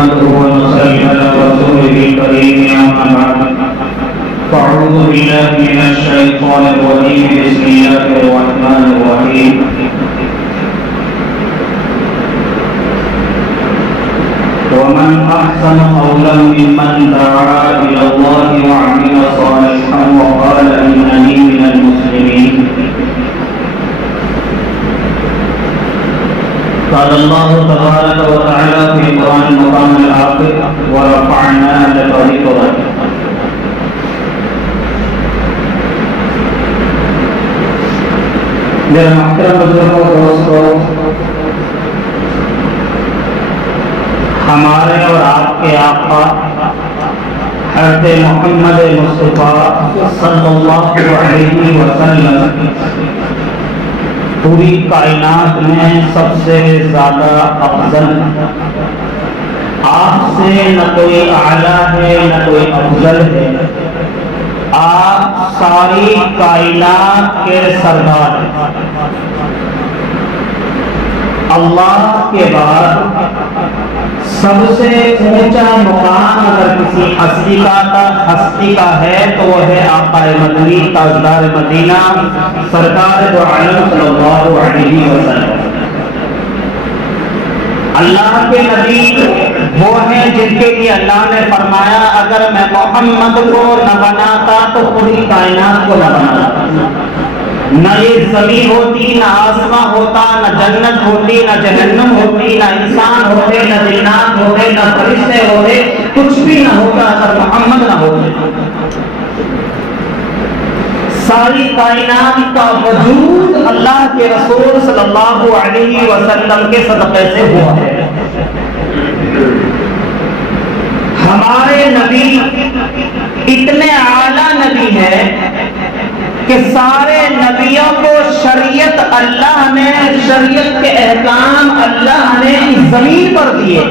ونصلي على رسوله الكريم أما بعد فأعوذ بالله من الشيطان الرجيم بسم الله الرحمن الرحيم ومن أحسن قولا ممن دعا إلى الله وعمل صالحا وقال إنني من المسلمين قال الله تبارك وتعالى في القرآن المقام الآخر ورفعنا لك ذكرك میرے محترم بزرگوں دوستوں، ہمارے اور آپ کے آقا حضرت محمد مصطفیٰ صلی اللہ علیہ وسلم پوری کائنات میں سب سے زیادہ افضل، آپ سے نہ کوئی اعلیٰ ہے نہ کوئی افضل ہے، آپ ساری کائنات کے سردار ہیں۔ اللہ کے بعد سب سے اونچا مقام اگر کسی ہستی کا ہے تو وہ ہے آقا مدنی تاجدار مدینہ سرکار دو عالم صلی اللہ علیہ وسلم۔ اللہ کے نبی وہ ہیں جن کے لیے اللہ نے فرمایا اگر میں محمد کو نہ بناتا تو پوری کائنات کو نہ بناتا، نہ یہ زمین ہوتی، نہ آسمان ہوتا، نہ جنت ہوتی، نہ جہنم ہوتی، نہ انسان ہوتے، نہ جنات ہوتے، نہ فرشتے ہوتے، کچھ بھی نہ ہوتا اگر محمد نہ ہوتے۔ ساری کائنات کا وجود اللہ کے رسول صلی اللہ علیہ وسلم کے صدقے سے ہوا ہے۔ ہمارے نبی اتنے اعلیٰ نبی ہیں کہ سارے نبیوں کو شریعت کے احکام اللہ نے اس زمین پر دیے،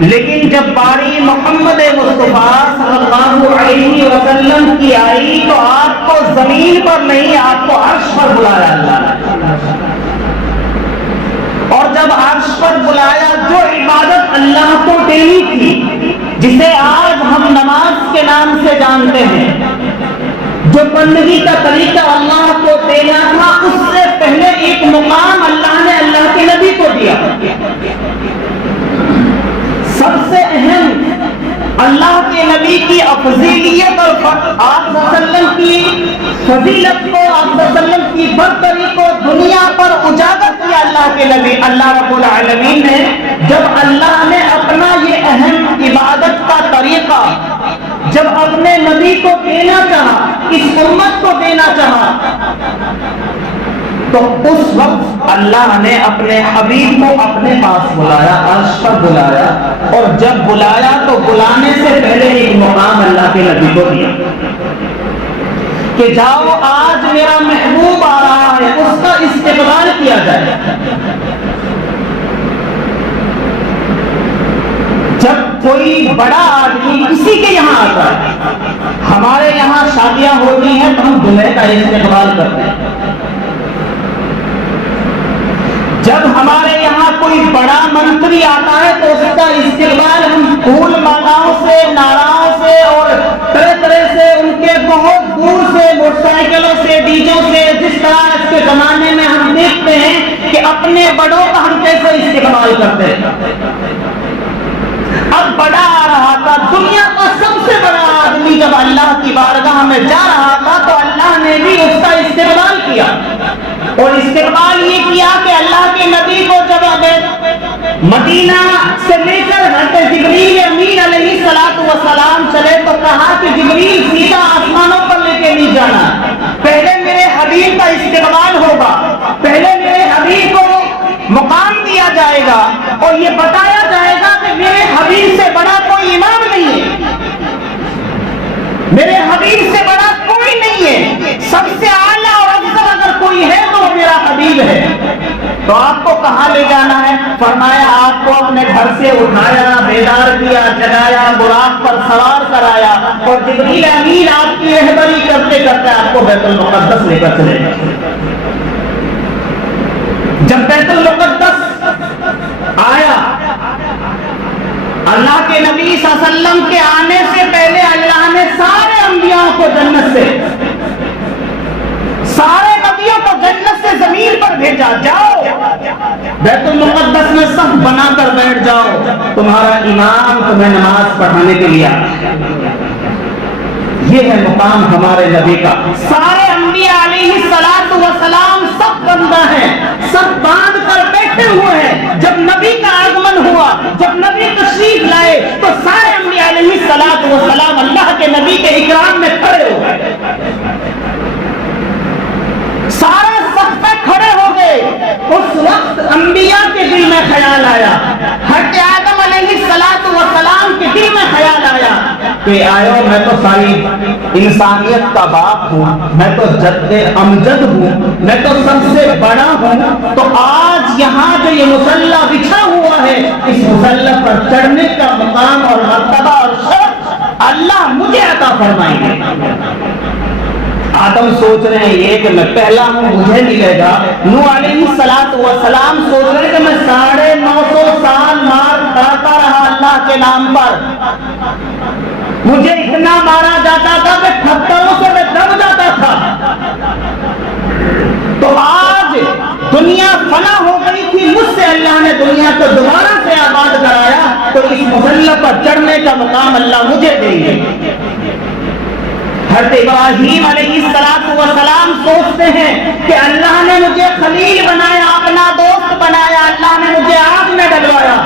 لیکن جب باری محمد مصطفیٰ صلی اللہ علیہ وسلم کی آئی تو آپ کو زمین پر نہیں، آپ کو عرش پر بلایا اللہ نے۔ اور جب عرش پر بلایا، جو عبادت اللہ کو دینی تھی، جسے آج ہم نماز کے نام سے جانتے ہیں، جو بندگی کا طریقہ اللہ کو دینا تھا، اس سے پہلے ایک مقام اللہ نے اللہ کے نبی کو دیا۔ سب سے اہم اللہ کے نبی کی افضلیت اور آپ صلی اللہ علیہ وسلم کی فضیلت کو، آپ صلی اللہ علیہ وسلم کی برتری کو دنیا پر اجاگر کیا اللہ کے نبی اللہ رب العالمین نے، جب اللہ نے اپنا یہ اہم عبادت کا طریقہ جب اپنے نبی کو دینا چاہا، اس امت کو دینا چاہا، تو اس وقت اللہ نے اپنے حبیب کو اپنے پاس بلایا، عرش پر بلایا، اور جب بلایا تو بلانے سے پہلے ایک مقام اللہ کے نبی کو دیا کہ جاؤ آج میرا محبوب آ رہا ہے، اس کا استقبال کیا جائے۔ جب کوئی بڑا آدمی کسی کے یہاں آتا ہے، ہمارے یہاں شادیاں ہوتی ہیں تو ہم دلہے کا استقبال کرتے ہیں۔ جب ہمارے یہاں کوئی بڑا منتری آتا ہے تو اس کا استقبال ہم پھول مالاؤں سے، نعراؤں سے اور طرح طرح سے ان کے بہت دور سے موٹر سائیکلوں سے، ڈیجوں سے، جس طرح اس کے زمانے میں ہم دیکھتے ہیں کہ اپنے بڑوں کا ہم کیسے استقبال کرتے ہیں۔ اب بڑا آ رہا تھا، دنیا کا سب سے بڑا آدمی جب اللہ کی بارگاہ میں جا رہا تھا تو اللہ نے بھی اس کا استقبال کیا، اور استقبال یہ کیا کہ اللہ کے نبی کو جب مدینہ سے لے کر حضرت جبریل امین علیہ الصلوۃ والسلام چلے تو کہا کہ جبریل سیدھا آسمانوں پر لے کے نہیں جانا، پہلے میرے حبیب کا استقبال ہوگا، پہلے میرے حبیب کو مقام دیا جائے گا اور یہ بتایا جائے گا کہ میرے حبیب سے بڑا کوئی امام نہیں ہے، میرے حبیب سے بڑا کوئی نہیں ہے، سب سے اعلیٰ اور افضل اگر کوئی ہے تو میرا حبیب ہے۔ تو آپ کو کہاں لے جانا ہے؟ فرمایا آپ کو اپنے گھر سے اٹھایا، بیدار کیا، جگایا، براق پر سوار کرایا، اور جبریل امین آپ کی رہبری کرتے کرتے آپ کو بیت المقدس لے کر چلے گا۔ جب بیت المقدس آیا اللہ کے نبی صلی اللہ علیہ وسلم کے آنے سے پہلے اللہ نے سارے انبیاء کو جنت سے، سارے نبیوں کو جنت سے زمین پر بھیجا، جاؤ بیت المقدس میں صف بنا کر بیٹھ جاؤ، تمہارا امام تمہیں نماز پڑھانے کے لیے آیا۔ یہ ہے مقام ہمارے نبی کا۔ سارے انبیاء علیہ الصلوۃ والسلام سب بندہ ہیں، سب باندھ کر بیٹھے ہوئے ہیں۔ جب نبی کا آگمن ہوا، جب نبی تشریف لائے تو سارے انبیاء علیہ الصلوۃ والسلام اللہ کے نبی کے اکرام میں کھڑے ہو گئے، سارے سب پہ کھڑے ہو گئے۔ اس وقت انبیاء کے دل میں خیال آیا، حضرت آدم علیہ الصلوۃ والسلام کے دل میں خیال آیا کہ آئو میں تو ساری انسانیت کا باپ ہوں، میں تو جد امجد ہوں، میں تو سب سے بڑا ہوں، تو آج یہاں جو یہ مصلی بچھا ہوا ہے اس مصلی پر چڑھنے کا مقام اور مرتبہ اور شرف اللہ مجھے عطا فرمائیں گے۔ آدم سوچ رہے ہیں یہ کہ میں پہلا ہوں مجھے ملے گا، نوح علیہ السلام سوچ رہے کہ میں 950 سال مار کھاتا رہا اللہ کے نام پر، مجھے اتنا مارا جاتا تھا کہ پتھروں سے میں دب جاتا تھا، تو آج دنیا فنا ہو گئی تھی، مجھ سے اللہ نے دنیا کو دوبارہ سے آباد کرایا، تو اس مصلی پر چڑھنے کا مقام اللہ مجھے دیں گے۔ حضرت ابراہیم علیہ السلام سوچتے ہیں کہ اللہ نے مجھے خلیل بنایا، اپنا دوست بنایا، اللہ نے مجھے آگ میں ڈلوایا،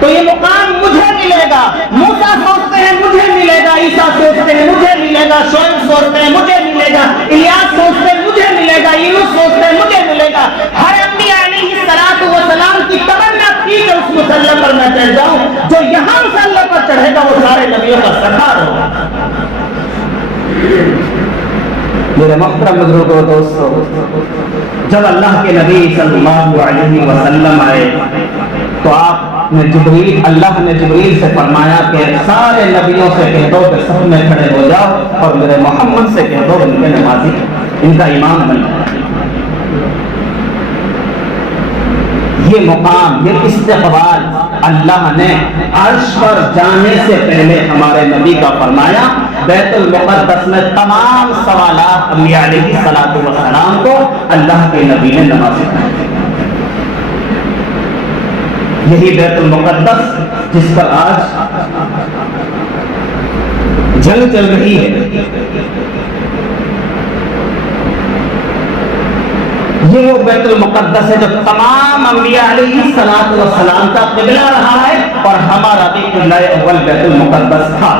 تو یہ مقام مجھے ملے گا۔ موسیٰ سوچتے ہیں مجھے ملے گا، عیسیٰ سوچتے ہیں مجھے ملے گا، شعیب سوچتے ہیں مجھے ملے گا، الیاس سوچتے ہیں مجھے ملے گا، یونس سوچتے ہیں مجھے ملے گا۔ ہر انبیاء علیہ السلام کی تمنا تھی کہ اس مصلی پر میں چڑھ جاؤں، جو یہاں مصلی پر چڑھے گا وہ سارے نبیوں کا سردار ہوگا۔ میرے محترم بزرگوں دوستو، جب اللہ کے نبی صلی اللہ علیہ وسلم آئے تو اللہ نے جبریل سے فرمایا کہ سارے نبیوں سے کہہ دو کہ سب میں کھڑے ہو جاؤ اور میرے محمد سے کہہ دو ان کے نمازی ان کا امام بن جائے۔ یہ مقام، یہ استقبال اللہ نے عرش پر جانے سے پہلے ہمارے نبی کا فرمایا۔ بیت المقدس میں تمام سوالات انبیاء علیہ السلام کو اللہ کے نبی نے نماز پڑھائی۔ یہی بیت المقدس جس پر آج جنگ چل رہی ہے، یہ وہ بیت المقدس ہے جو تمام انبیاء علیہ السلام کا قبلہ رہا ہے اور ہمارا بھی قبلہ اول بیت المقدس تھا۔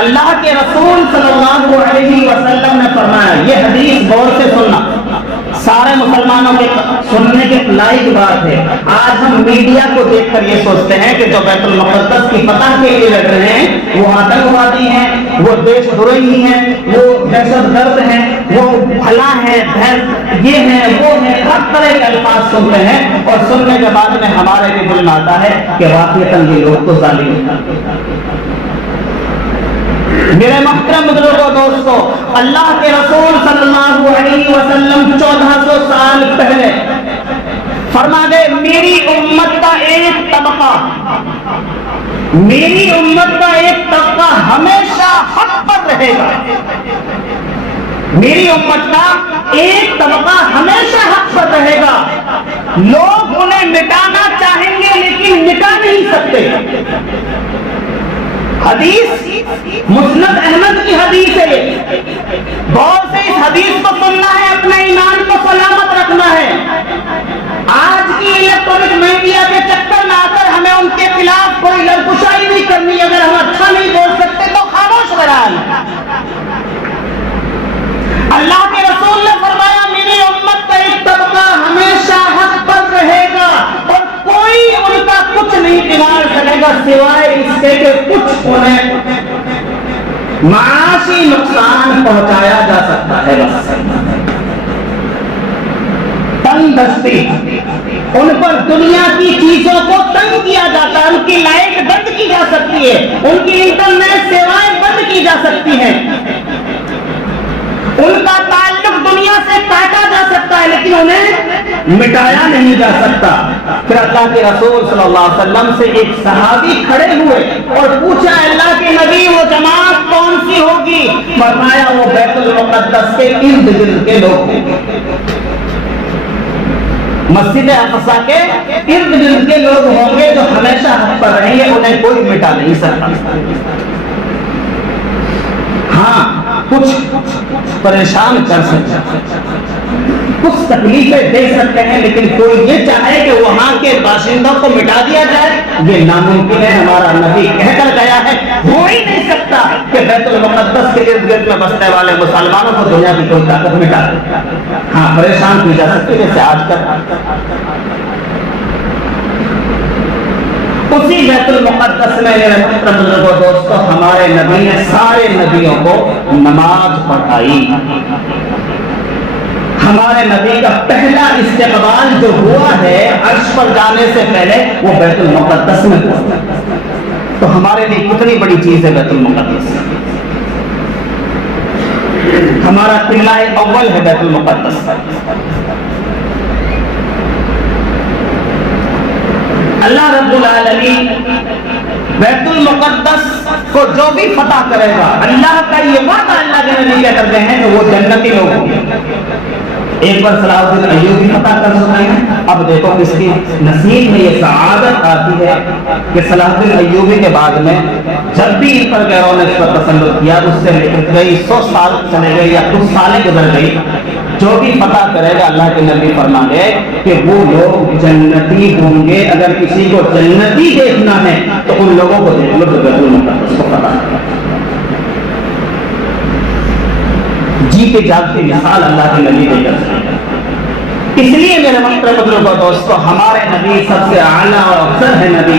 اللہ کے رسول صلی اللہ علیہ وسلم نے فرمایا، یہ حدیث غور سے سننا، سارے مسلمانوں کے سننے کے لائق بات ہے۔ آج ہم میڈیا کو دیکھ کر یہ سوچتے ہیں کہ جو بیت المقدس کی فتح کے لیے لڑ رہے ہیں وہ آتنکوادی ہیں، وہ دیش دروہی ہیں، وہ دہشت گرد ہیں، وہ بھلا ہیں، یہ ہیں وہ ہیں، ہر طرح کے الفاظ سنتے ہیں، اور سننے کے بعد میں ہمارے بھی دل میں آتا ہے کہ واقعتاً یہ لوگ تو ظالم ہیں۔ میرے محترم بزرگوں دوستو، اللہ کے رسول صلی اللہ علیہ وسلم 1400 سال پہلے فرما گئے، میری امت کا ایک طبقہ، میری امت کا ایک طبقہ ہمیشہ حق پر رہے گا، میری امت کا ایک طبقہ ہمیشہ حق پر رہے گا، لوگ انہیں مٹانا چاہیں گے لیکن مٹا نہیں سکتے۔ حدیث مسند احمد کی حدیث ہے، غور سے اس حدیث کو سننا ہے، اپنے ایمان کو سلامت رکھنا ہے۔ آج کی الیکٹرانک میڈیا کے چکر میں آ کر ہمیں ان کے خلاف کوئی لڑکشائی نہیں کرنی، اگر ہم اچھا نہیں بول سکتے تو خاموش بہرحال۔ اللہ کے رسول نے فرمایا، میری امت کا ایک طبقہ ہمیشہ حق پر رہے گا اور کوئی ان کا کچھ نہیں بگاڑ سکے گا سوائے اس کے کہ کچھ انہیں معاشی نقصان پہنچایا جا سکتا ہے۔ بس تنگ دستی، ان پر دنیا کی چیزوں کو تنگ کیا جاتا ہے، ان کی لائٹ بند کی جا سکتی ہے، ان کی انٹرنیٹ سیوائیں بند کی جا سکتی ہیں، ان کا تعلق دنیا سے کاٹا جا سکتا ہے لیکن انہیں مٹایا نہیں جا سکتا۔ پھر اللہ کے رسول صلی اللہ علیہ وسلم سے ایک صحابی کھڑے ہوئے اور پوچھا اللہ کے نبی وہ جماعت کون سی ہوگی؟ فرمایا وہ بیت المقدس کے ارد گرد کے لوگ ہیں، مسجد اقصی کے ارد گرد کے لوگ ہوں گے جو ہمیشہ حق پر رہیں گے، انہیں کوئی مٹا نہیں سکتا۔ ہاں کچھ پریشان کر سکتے ہیں، کچھ تکلیفیں دے سکتے ہیں، لیکن کوئی یہ چاہے کہ وہاں کے باشندوں کو مٹا دیا جائے یہ ناممکن ہے۔ ہمارا نبی کہہ کر گیا ہے ہو ہی نہیں سکتا کہ بیت المقدس کے ارد گرد میں بسنے والے مسلمانوں کو دنیا کی کوئی طاقت مٹا دے۔ ہاں پریشان کی جا سکتی جیسے آج کل اسی بیت المقدس میں میرے محترم بزرگوں دوستو ہمارے نبی نے سارے نبیوں کو نماز پڑھائی۔ ہمارے نبی کا پہلا استقبال جو ہوا ہے عرش پر جانے سے پہلے وہ بیت المقدس میں ہوا۔ تو ہمارے لیے کتنی بڑی چیز ہے بیت المقدس، ہمارا قبلہ اول ہے بیت المقدس۔ اللہ رب العالمین بیت المقدس کو جو بھی فتح کرے گا، اللہ کا یہ وعدہ اللہ کے نبی کیا کرتے ہیں کہ وہ جنتی لوگ ہوں گے۔ ایک بار صلاح الدین ایوبی فتح کر چکے ہیں، اب دیکھو کس کی نصیب میں یہ سعادت آتی ہے کہ صلاح الدین ایوبی کے بعد میں جب بھی ان پر غیروں نے اس پر تسلط کیا اس سے گئی 100 سال چلے گئے یا کچھ سالیں گزر گئی، جو بھی فتح کرے گا اللہ کے نبی فرما گئے کہ وہ لوگ جنتی ہوں گے۔ اگر کسی کو جنتی دیکھنا ہے تو ان لوگوں کو دیکھ لو جو بیت المقدس کو فتح کرے۔ جی کے جاگتی مثال اللہ کے نبی دے کر، اس لیے میرے محترم بزرگوں دوستو ہمارے نبی سب سے اعلیٰ اور افضل ہے نبی